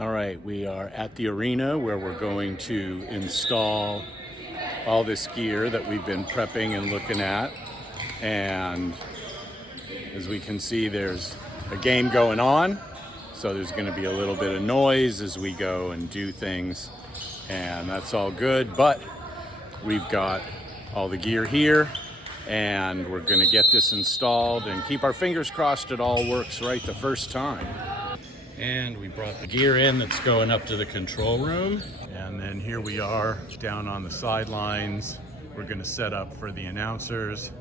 All right, we are at the arena where we're going to install all this gear that we've been prepping and looking at. And as we can see, there's a game going on. So there's going to be a little bit of noise as we go and do things. And that's all good. But we've got all the gear here and we're going to get this installed and keep our fingers crossed it all works right the first time. And we brought the gear in that's going up to the control room. And then here we are down on the sidelines. We're gonna set up for the announcers.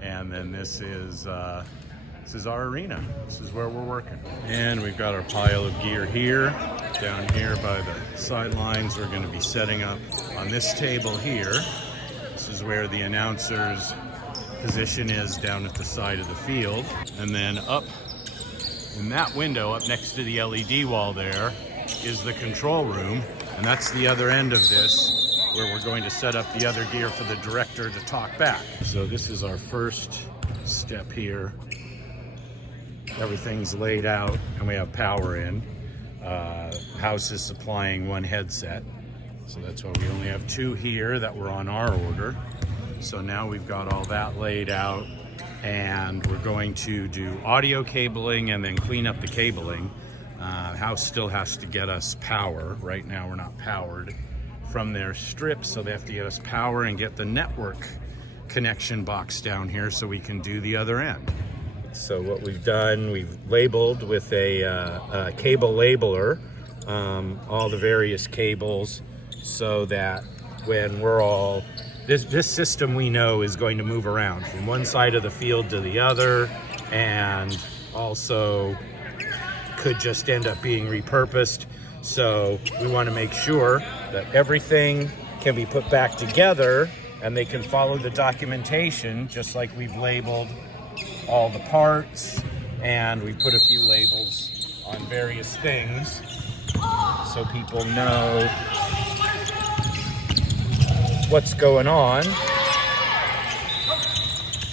And then this is our arena. This is where we're working. And we've got our pile of gear here. Down here by the sidelines, we're gonna be setting up on this table here. This is where the announcers' position is down at the side of the field. And then up in that window up next to the LED wall there is the control room, and that's the other end of this where we're going to set up the other gear for the director to talk back. So this is our first step here. Everything's laid out and we have power in. House is supplying one headset, so that's why we only have two here that were on our order. So now we've got all that laid out, and we're going to do audio cabling and then clean up the cabling. House still has to get us power. Right now we're not powered from their strips, so they have to get us power and get the network connection box down here so we can do the other end. So what we've done, we've labeled with a cable labeler all the various cables so that when we're all This system we know is going to move around from one side of the field to the other, and also could just end up being repurposed. So we want to make sure that everything can be put back together and they can follow the documentation, just like we've labeled all the parts, and we put a few labels on various things so people know what's going on.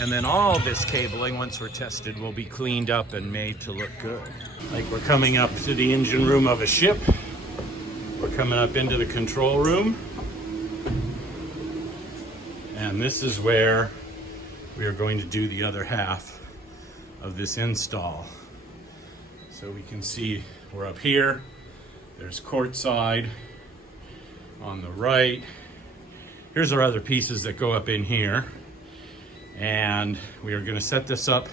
And then all this cabling, once we're tested, will be cleaned up and made to look good. Like we're coming up to the engine room of a ship. We're coming up into the control room. And this is where we are going to do the other half of this install. So we can see we're up here. There's courtside on the right. Here's our other pieces that go up in here. And we are gonna set this up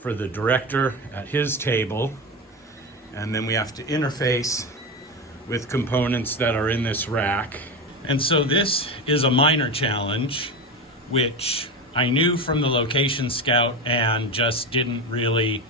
for the director at his table. And then we have to interface with components that are in this rack. And so this is a minor challenge, which I knew from the location scout and just didn't really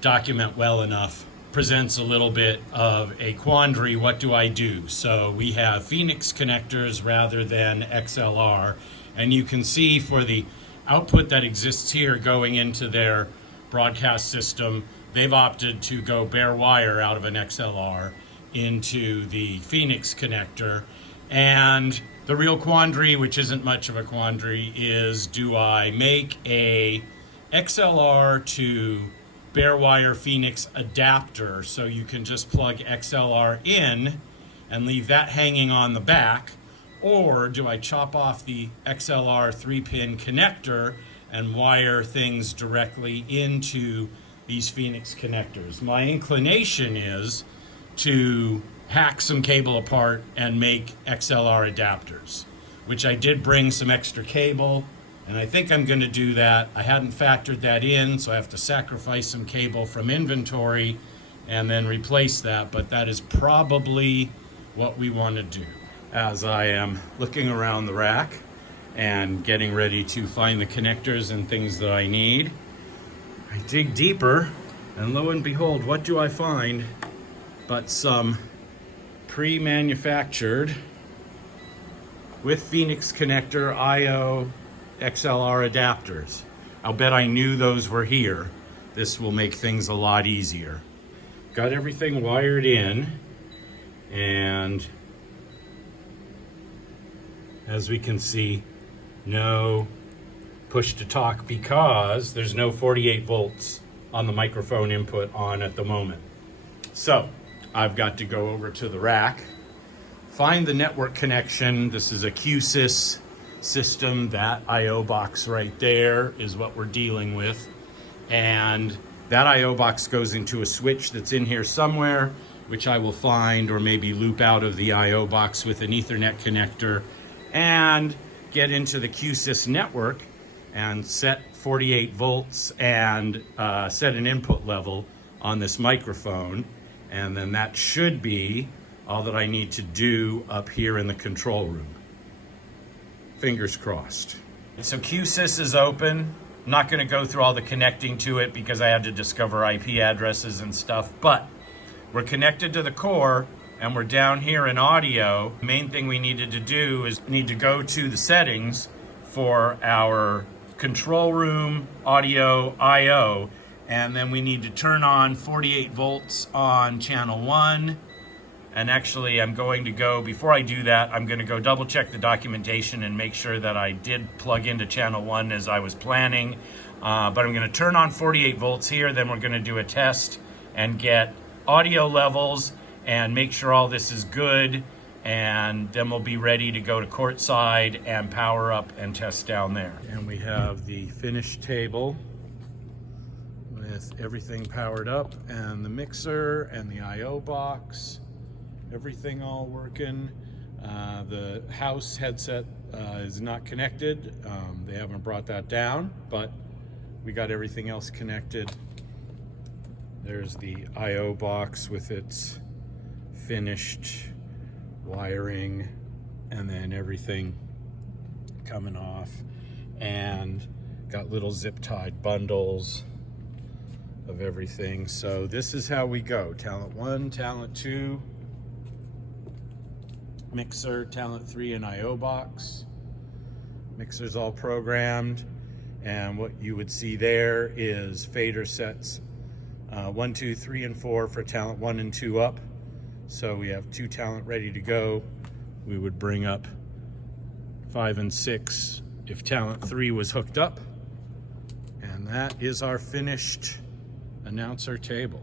document well enough. Presents a little bit of a quandary. What do I do? So we have Phoenix connectors rather than XLR, and you can see for the output that exists here going into their broadcast system, they've opted to go bare wire out of an XLR into the Phoenix connector. And the real quandary, which isn't much of a quandary, is do I make a XLR to bare wire Phoenix adapter so you can just plug XLR in and leave that hanging on the back, or do I chop off the XLR 3-pin connector and wire things directly into these Phoenix connectors? My inclination is to hack some cable apart and make XLR adapters, which I did bring some extra cable. And I think I'm going to do that. I hadn't factored that in, so I have to sacrifice some cable from inventory and then replace that, but that is probably what we want to do. As I am looking around the rack and getting ready to find the connectors and things that I need, I dig deeper, and lo and behold, what do I find but some pre-manufactured with Phoenix connector IO XLR adapters. I'll bet I knew those were here. This will make things a lot easier. Got everything wired in, and as we can see, no push to talk because there's no 48 volts on the microphone input on at the moment. So I've got to go over to the rack, find the network connection. This is a QSYS system. That I/O box right there is what we're dealing with. And that I/O box goes into a switch that's in here somewhere, which I will find, or maybe loop out of the I/O box with an Ethernet connector and get into the QSYS network and set 48 volts and set an input level on this microphone. And then that should be all that I need to do up here in the control room. Fingers crossed. So QSYS is open. I'm not going to go through all the connecting to it because I had to discover IP addresses and stuff, but we're connected to the core and we're down here in audio. The main thing we needed to do is need to go to the settings for our control room audio I/O, and then we need to turn on 48 volts on channel 1. And actually, I'm going to go, before I do that, I'm going to go double check the documentation and make sure that I did plug into channel 1 as I was planning. But I'm going to turn on 48 volts here, then we're going to do a test and get audio levels and make sure all this is good. And then we'll be ready to go to courtside and power up and test down there. And we have the finished table with everything powered up and the mixer and the I/O box. Everything all working. The house headset is not connected. They haven't brought that down, but we got everything else connected. There's the I/O box with its finished wiring and then everything coming off, and got little zip tied bundles of everything. So this is how we go. Talent 1, Talent 2, mixer, Talent 3, and I/O box. Mixer's all programmed, and what you would see there is fader sets 1, 2, 3, and 4 for Talent 1 and 2 up. So we have 2 Talent ready to go. We would bring up 5 and 6 if Talent 3 was hooked up. And that is our finished announcer table.